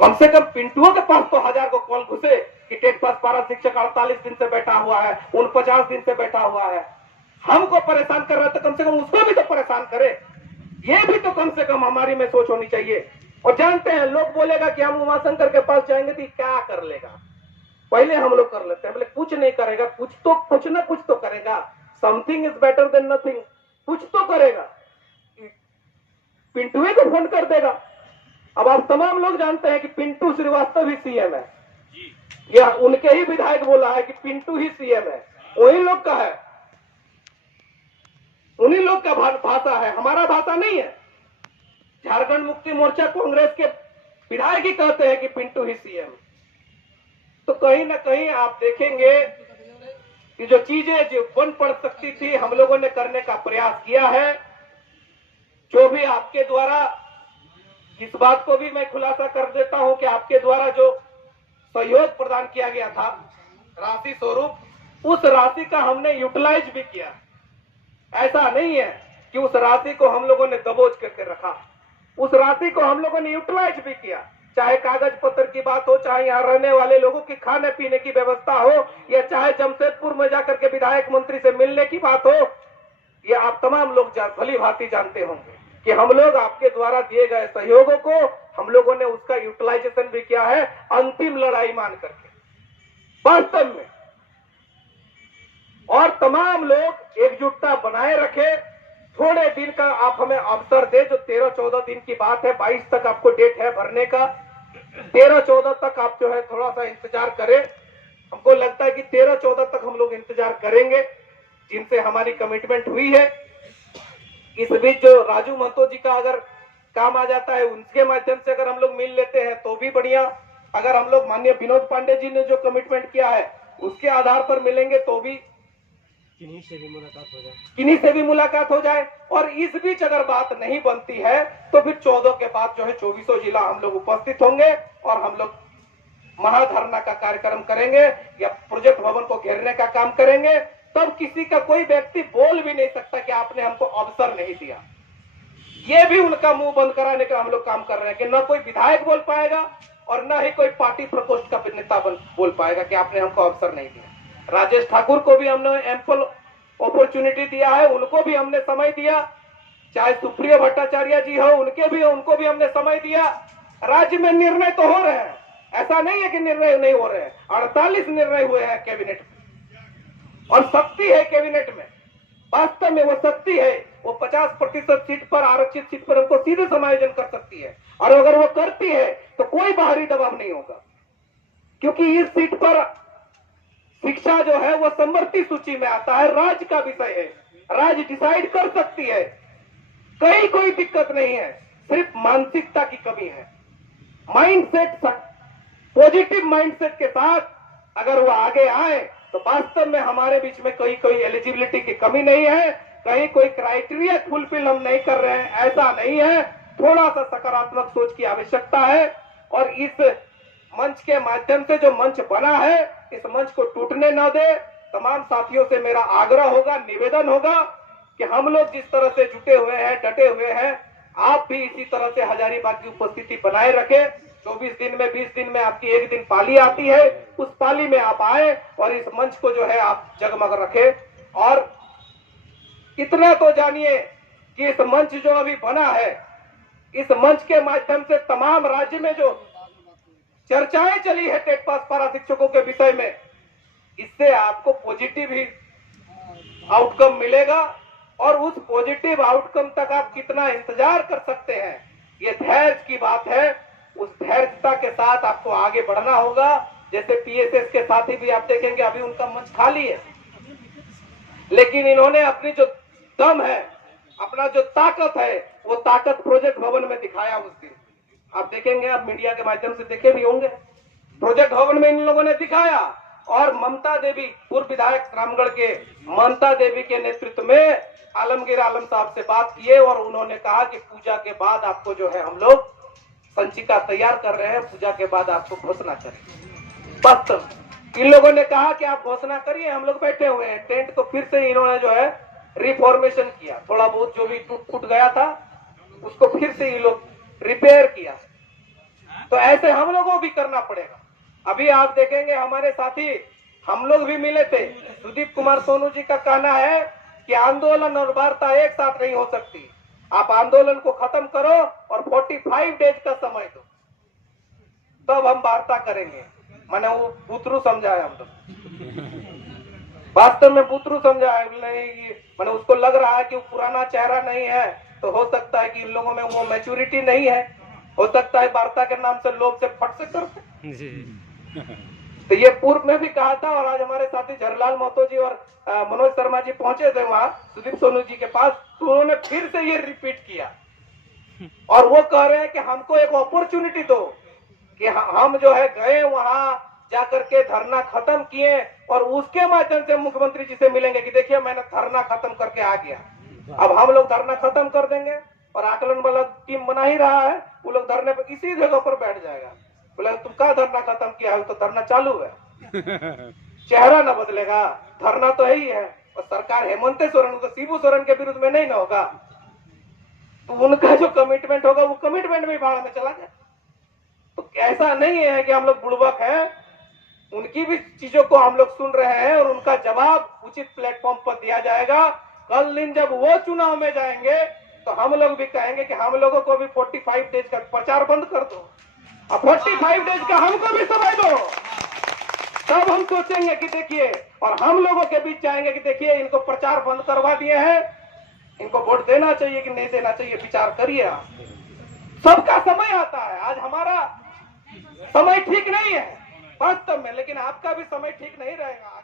कम से कम पिंटुओं के पास तो 1000 को कॉल घुसे कि टेट पास पारा शिक्षक 48 दिन से बैठा हुआ है, 49 दिन से बैठा हुआ है, हमको परेशान कर रहा है, तो कम से कम उसको भी तो परेशान करे। ये भी तो कम से कम हमारी में सोच होनी चाहिए। और जानते हैं लोग बोलेगा कि हम उमाशंकर के पास जाएंगे तो क्या कर लेगा, पहले हम लोग कर लेते हैं। बोले कुछ नहीं करेगा, कुछ ना कुछ तो करेगा। Something is better than nothing, कुछ तो करेगा। पिंटुए को फोन कर देगा। अब आप तमाम लोग जानते हैं कि पिंटू श्रीवास्तव ही सीएम है, या उनके ही विधायक बोला है कि पिंटू ही सीएम है, वही लोग का है, उन्हीं लोग का भाषा है, हमारा भाषा नहीं है। झारखंड मुक्ति मोर्चा कांग्रेस के विधायक ही कहते हैं कि पिंटू ही सीएम। तो कहीं ना कहीं आप देखेंगे कि जो चीजें जो बन पड़ सकती थी हम लोगों ने करने का प्रयास किया है। जो भी आपके द्वारा, इस बात को भी मैं खुलासा कर देता हूं कि आपके द्वारा जो सहयोग प्रदान किया गया था राशि स्वरूप, उस राशि का हमने यूटिलाइज भी किया। ऐसा नहीं है कि उस राशि को हम लोगों ने दबोच करके रखा, उस राशि को हम लोगों ने यूटिलाइज भी किया। चाहे कागज पत्र की बात हो, चाहे यहाँ रहने वाले लोगों की खाने पीने की व्यवस्था हो, या चाहे जमशेदपुर में जाकर के विधायक मंत्री से मिलने की बात हो, ये आप तमाम लोग भली भांति जानते होंगे कि हम लोग आपके द्वारा दिए गए सहयोगों को हम लोगों ने उसका यूटिलाइजेशन भी किया है, अंतिम लड़ाई मान करके वास्तव में। और तमाम लोग एकजुटता बनाए रखे। थोड़े दिन का आप हमें अवसर दे, जो 13-14 दिन की बात है, 22 तक आपको डेट है भरने का, 13-14 तक आप जो है थोड़ा सा इंतजार करें। हमको लगता है कि 13-14 तक हम लोग इंतजार करेंगे, जिनसे हमारी कमिटमेंट हुई है। इस बीच जो राजू महतो जी का अगर काम आ जाता है, उनके माध्यम से अगर हम लोग मिल लेते हैं तो भी बढ़िया। अगर हम लोग माननीय विनोद पांडे जी ने जो कमिटमेंट किया है उसके आधार पर मिलेंगे तो भी किन्हीं से भी मुलाकात हो जाए। और इस बीच अगर बात नहीं बनती है तो फिर 14 के बाद जो है 24 जिला हम लोग उपस्थित होंगे और हम लोग महाधरना का कार्यक्रम करेंगे या प्रोजेक्ट भवन को घेरने का काम करेंगे। तब किसी का कोई व्यक्ति बोल भी नहीं सकता कि आपने हमको अवसर नहीं दिया। ये भी उनका मुंह बंद कराने का हम लोग काम कर रहे हैं कि न कोई विधायक बोल पाएगा और न ही कोई पार्टी प्रकोष्ठ का नेता बोल पाएगा कि आपने हमको अवसर नहीं दिया। राजेश ठाकुर को भी हमने एम्पल अपॉर्चुनिटी दिया है, उनको भी हमने समय दिया। चाहे सुप्रिया भट्टाचार्य जी हो, उनको भी हमने समय दिया। राज्य में निर्णय तो हो रहे हैं, ऐसा नहीं है कि निर्णय नहीं हो रहे हैं। 48 निर्णय हुए हैं कैबिनेट में और शक्ति है कैबिनेट में, वास्तव में वो शक्ति है। वो 50% सीट पर, आरक्षित सीट पर हमको सीधे समायोजन कर सकती है, और अगर वो करती है तो कोई बाहरी दबाव नहीं होगा, क्योंकि इस सीट पर शिक्षा जो है वो समवर्ती सूची में आता है, राज्य का विषय है, राज्य डिसाइड कर सकती है, कहीं कोई दिक्कत नहीं है। सिर्फ मानसिकता की कमी है। माइंडसेट, पॉजिटिव माइंडसेट के साथ अगर वो आगे आए तो वास्तव में हमारे बीच में कोई एलिजिबिलिटी की कमी नहीं है, कहीं कोई क्राइटेरिया फुलफिल हम नहीं कर रहे हैं, ऐसा नहीं है। थोड़ा सा सकारात्मक सोच की आवश्यकता है। और इस मंच के माध्यम से जो मंच बना है, इस मंच को टूटने न दे। तमाम साथियों से मेरा आग्रह होगा, निवेदन होगा कि हम लोग जिस तरह से जुटे हुए हैं, डटे हुए हैं, आप भी इसी तरह से हजारीबाग की उपस्थिति बनाए रखें। 24 दिन में, 20 दिन में आपकी एक दिन पाली आती है, उस पाली में आप आए और इस मंच को जो है आप जगमग रखें। और इतना तो जानिए कि इस मंच जो अभी बना है, इस मंच के माध्यम से तमाम राज्य में जो चर्चाएं चली है टेट पास पारा शिक्षकों के विषय में, इससे आपको पॉजिटिव ही आउटकम मिलेगा। और उस पॉजिटिव आउटकम तक आप कितना इंतजार कर सकते हैं, ये धैर्य की बात है। उस धैर्यता के साथ आपको आगे बढ़ना होगा। जैसे पीएसएस के साथी भी आप देखेंगे अभी उनका मंच खाली है, लेकिन इन्होंने अपनी जो दम है, अपना जो ताकत है, वो ताकत प्रोजेक्ट भवन में दिखाया उस दिन। आप देखेंगे, आप मीडिया के माध्यम से देखे भी होंगे, प्रोजेक्ट भवन में इन लोगों ने दिखाया। और ममता देवी, पूर्व विधायक रामगढ़ के ममता देवी के नेतृत्व में आलमगीर आलम साहब से बात किए और उन्होंने कहा कि पूजा के बाद आपको जो है हम लोग संचिका तैयार कर रहे हैं, पूजा के बाद आपको घोषणा करेंगे। वास्तव इन लोगों ने कहा कि आप घोषणा करिए, हम लोग बैठे हुए हैं। टेंट को फिर से इन्होंने जो है रिफॉर्मेशन किया, थोड़ा बहुत जो भी टूट फूट गया था उसको फिर से ये लोग रिपेयर किया। तो ऐसे हम लोगों को भी करना पड़ेगा। अभी आप देखेंगे हमारे साथी हम लोग भी मिले थे, सुदीप कुमार सोनू जी का कहना है कि आंदोलन और वार्ता एक साथ नहीं हो सकती। आप आंदोलन को खत्म करो और 45 डेज का समय दो, तब हम वार्ता करेंगे। मैंने वो बुतरू समझाया, हम लोग वास्तव में बुतरू समझाया नहीं। मैंने उसको लग रहा है कि वो पुराना चेहरा नहीं है, तो हो सकता है कि इन लोगों में वो मैच्योरिटी नहीं है, हो सकता है वार्ता के नाम से लोग से फट से करते। तो ये पूर्व में भी कहा था, और आज हमारे साथी झरलाल महतो जी और मनोज शर्मा जी पहुंचे थे वहां सुदीप सोनू जी के पास, तो उन्होंने फिर से ये रिपीट किया और वो कह रहे हैं कि हमको एक अपॉर्चुनिटी दो कि हम जो है गए वहां जाकर के धरना खत्म किए और उसके माध्यम से मुख्यमंत्री जी से मिलेंगे कि देखिए मैंने धरना खत्म करके आ गया। अब हम लोग धरना खत्म कर देंगे और आकलन वाला टीम बना ही रहा है, वो लोग धरने पर इसी जगह पर बैठ जाएगा। बोले तुम क्या धरना खत्म किया है, तो धरना चालू है, चेहरा ना बदलेगा, धरना तो है ही है। और सरकार हेमंत सोरेन तो शिबू सोरेन के विरुद्ध में नहीं ना होगा, तो उनका जो कमिटमेंट होगा वो कमिटमेंट भी भाड़ में चला जाए। तो ऐसा नहीं है कि हम लोग बुड़बक हैं, उनकी भी चीजों को हम लोग सुन रहे हैं और उनका जवाब उचित प्लेटफॉर्म पर दिया जाएगा। कल दिन जब वो चुनाव में जाएंगे तो हम लोग भी कहेंगे कि हम लोगों को भी 45 डेज का प्रचार बंद कर दो, और 45 डेज का हमको भी समय दो, तब हम सोचेंगे कि देखिए, और हम लोगों के बीच जाएंगे कि देखिए इनको प्रचार बंद करवा दिए हैं, इनको वोट देना चाहिए कि नहीं देना चाहिए, विचार करिए आप। सबका समय आता है, आज हमारा समय ठीक नहीं है वास्तव में, लेकिन आपका भी समय ठीक नहीं रहेगा।